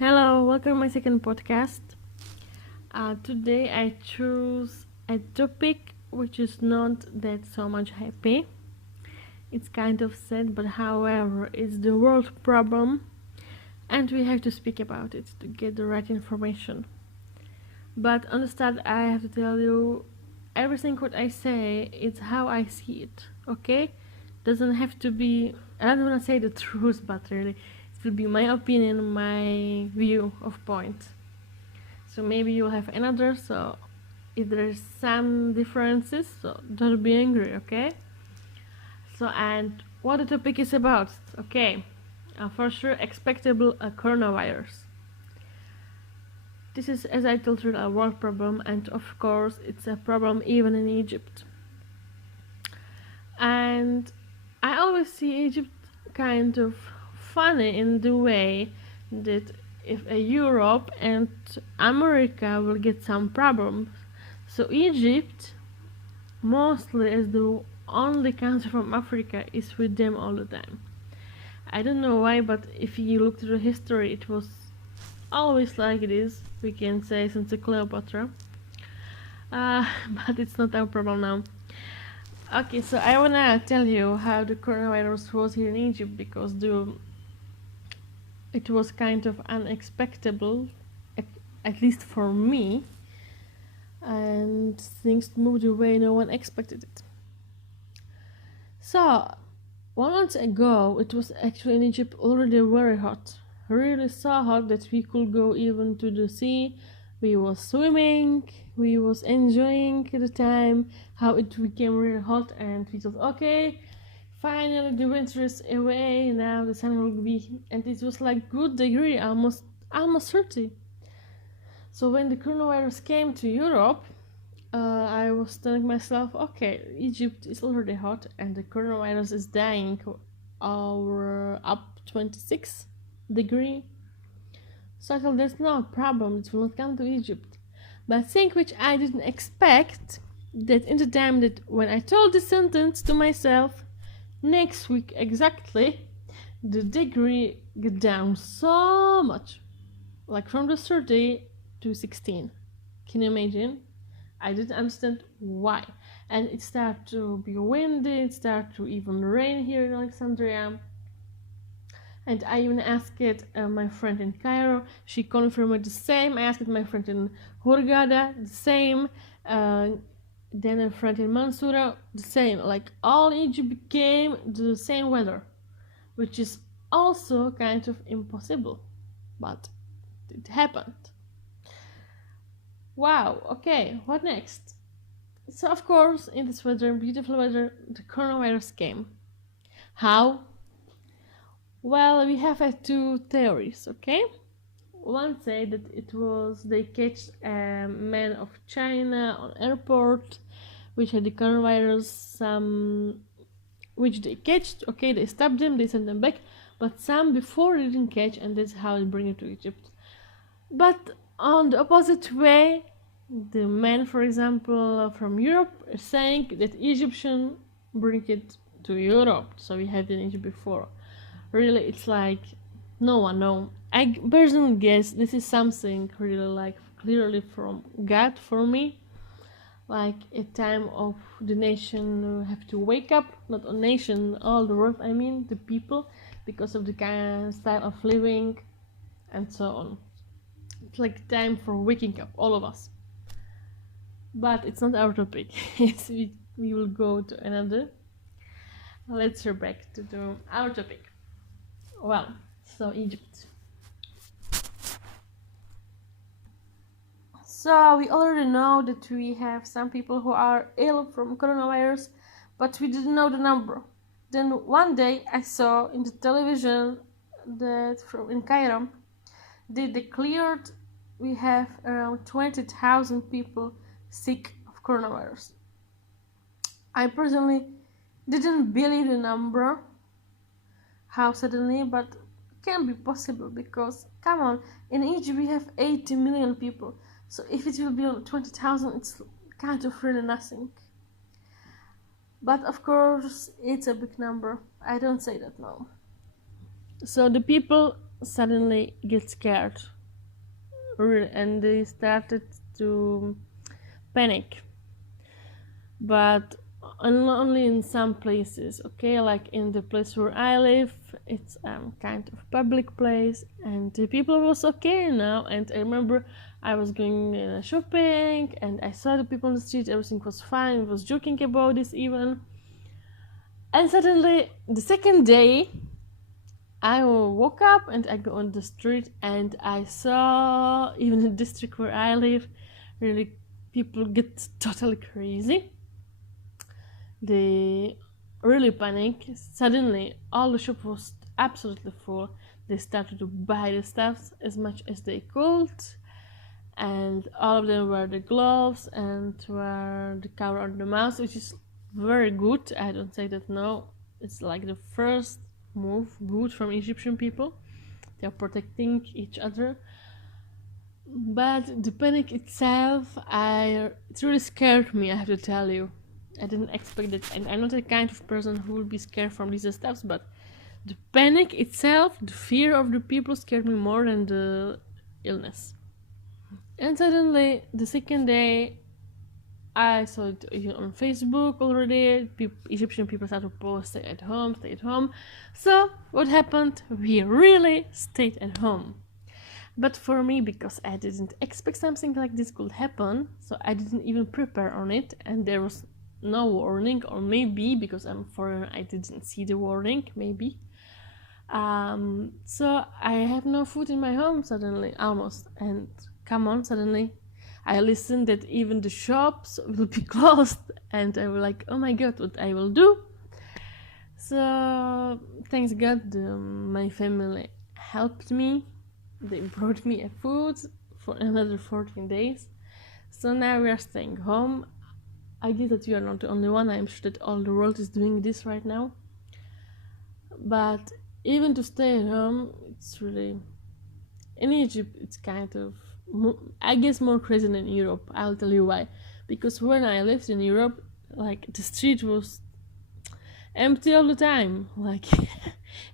Hello, welcome to my second podcast. Today I choose a topic which is not that so much happy. It's kind of sad, but however, it's the world problem, and we have to speak about it to get the right information. But on the start, I have to tell you everything what I say is how I see it. Okay, doesn't have to be. I don't want to say the truth, but really, it will be my opinion, my view of point. So maybe you'll have another. So if there's some differences, so don't be angry, okay? So and what the topic is about, okay? For sure, expectable coronavirus. This is, as I told you, a world problem, and of course, it's a problem even in Egypt. And I always see Egypt kind of funny in the way that if Europe and America will get some problems, so Egypt, mostly as the only country from Africa, is with them all the time. I don't know why, but if you look to the history, it was always like it is. We can say since Cleopatra, but it's not our problem now. Okay, so I wanna tell you how the coronavirus was here in Egypt because it was kind of unexpected, at least for me, and things moved the way no one expected it. So, 1 month ago, it was actually in Egypt already very hot, really so hot that we could go even to the sea. We was swimming, we was enjoying the time, how it became really hot, and we thought, okay, finally the winter is away, now the sun will be, and it was like good degree, almost 30. So when the coronavirus came to Europe, I was telling myself, okay, Egypt is already hot and the coronavirus is dying over up 26 degree. So I thought there's no problem, it will not come to Egypt. But thing which I didn't expect, that in the time that when I told this sentence to myself, next week exactly, the degree get down so much. Like from the 30 to 16. Can you imagine? I didn't understand why. And it started to be windy, it started to even rain here in Alexandria. And I even asked my friend in Cairo, she confirmed the same. I asked my friend in Hurghada, the same. Then a friend in Mansoura, the same. Like all Egypt became the same weather, which is also kind of impossible, but it happened. Wow, okay, what next? So of course, in this weather, beautiful weather, the coronavirus came. How? Well, we have two theories, okay? One say that they catch a man of China on airport, which had the coronavirus, which they catched, okay, they stopped them, they sent them back, but some before they didn't catch, and that's how they bring it to Egypt. But on the opposite way, the man, for example, from Europe, is saying that Egyptian bring it to Europe, so we had it in Egypt before. Really, it's like no one know. I personally guess this is something really like clearly from God for me, like a time of the nation have to wake up, not a nation, all the world. I mean the people, because of the kind of style of living, and so on. It's like time for waking up, all of us. But it's not our topic. we will go to another. Let's go back to our topic. Well, so Egypt. So we already know that we have some people who are ill from coronavirus, but we didn't know the number. Then one day I saw in the television that in Cairo they declared we have around 20,000 people sick of coronavirus. I personally didn't believe the number, how suddenly, but it can be possible because, come on, in Egypt we have 80 million people, so if it will be on 20,000, it's kind of really nothing. But of course, it's a big number. I don't say that now. So the people suddenly get scared, really, and they started to panic. But only in some places, okay? Like in the place where I live, it's kind of public place, and the people was okay now. And I remember I was going shopping, and I saw the people on the street. Everything was fine. I was joking about this even. And suddenly, the second day, I woke up and I go on the street, and I saw, even in the district where I live, really people get totally crazy. They really panic. Suddenly, all the shop was absolutely full. They started to buy the stuff as much as they could, and all of them wear the gloves and wear the cover on the mouth, which is very good. I don't say that no. It's like the first move good from Egyptian people. They are protecting each other. But the panic itself, it really scared me, I have to tell you. I didn't expect it, and I'm not the kind of person who would be scared from these stuff, but the panic itself, the fear of the people scared me more than the illness. And suddenly, the second day, I saw it on Facebook already. Egyptian people started to post, stay at home, stay at home. So, what happened? We really stayed at home. But for me, because I didn't expect something like this could happen, so I didn't even prepare on it, and there was no warning, or maybe because I'm foreign, I didn't see the warning, maybe. So I have no food in my home suddenly, almost, and come on, suddenly I listened that even the shops will be closed, and I was like, oh my god, what I will do? So thanks God, my family helped me. They brought me a food for another 14 days. So now we are staying home. I guess that you are not the only one. I'm sure that all the world is doing this right now. But even to stay at home, it's really... In Egypt, it's kind of... I guess more crazy than in Europe. I'll tell you why. Because when I lived in Europe, like, the street was empty all the time. Like,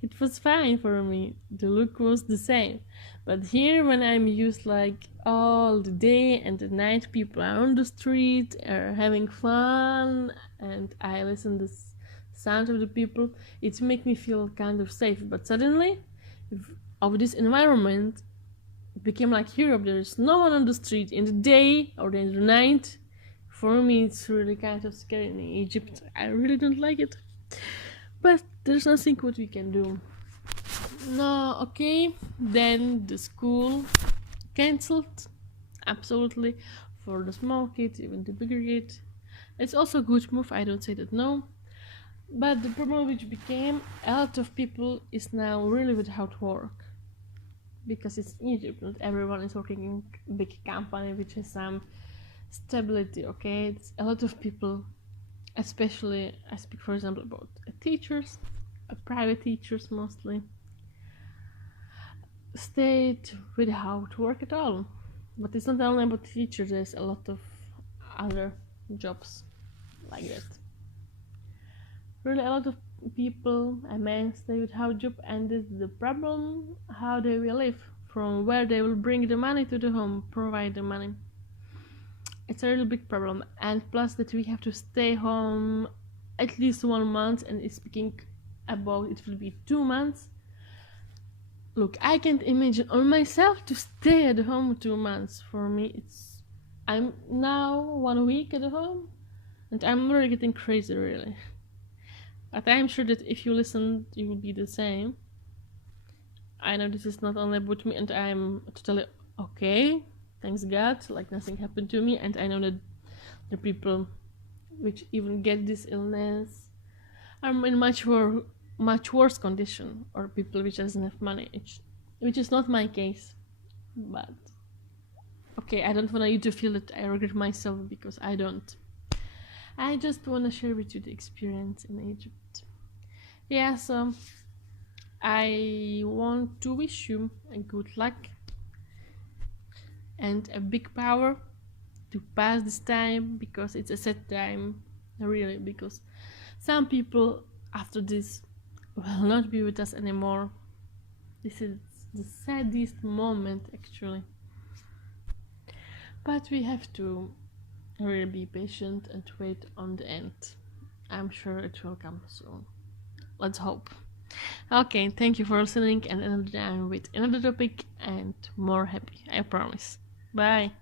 it was fine for me. The look was the same. But here, when I'm used like all the day and the night, people are on the street, are having fun, and I listen to the sound of the people, it makes me feel kind of safe. But suddenly, of this environment, it became like Europe. There is no one on the street in the day or in the night. For me, it's really kind of scary in Egypt. I really don't like it. But there's nothing what we can do. No, okay. Then the school cancelled, absolutely, for the small kids, even the bigger kids. It's also a good move, I don't say that no. But the problem which became, a lot of people is now really without work. Because it's Egypt, not everyone is working in a big company which has some stability, okay? It's a lot of people, especially, I speak for example about teachers, private teachers mostly, stayed without work at all. But it's not only about teachers, there's a lot of other jobs like that. Really, a lot of people, a man, stay without job, and this is the problem, how they will live, from where they will bring the money to the home, provide the money. It's a really big problem, and plus that we have to stay home at least 1 month, and speaking about it will be 2 months. Look, I can't imagine on myself to stay at home 2 months. For me, I'm now 1 week at home, and I'm really getting crazy, really. But I'm sure that if you listen, you will be the same. I know this is not only about me, and I'm totally okay. Thanks God, like nothing happened to me, and I know that the people which even get this illness are in much worse condition, or people which doesn't have money, which is not my case. But okay, I don't want you to feel that I regret myself, because I don't. I just want to share with you the experience in Egypt. Yeah, so I want to wish you a good luck and a big power to pass this time, because it's a sad time, really, because some people after this will not be with us anymore. This is the saddest moment actually. But we have to really be patient and wait on the end. I'm sure it will come soon. Let's hope. Okay, thank you for listening, and another time with another topic and more happy, I promise. Bye.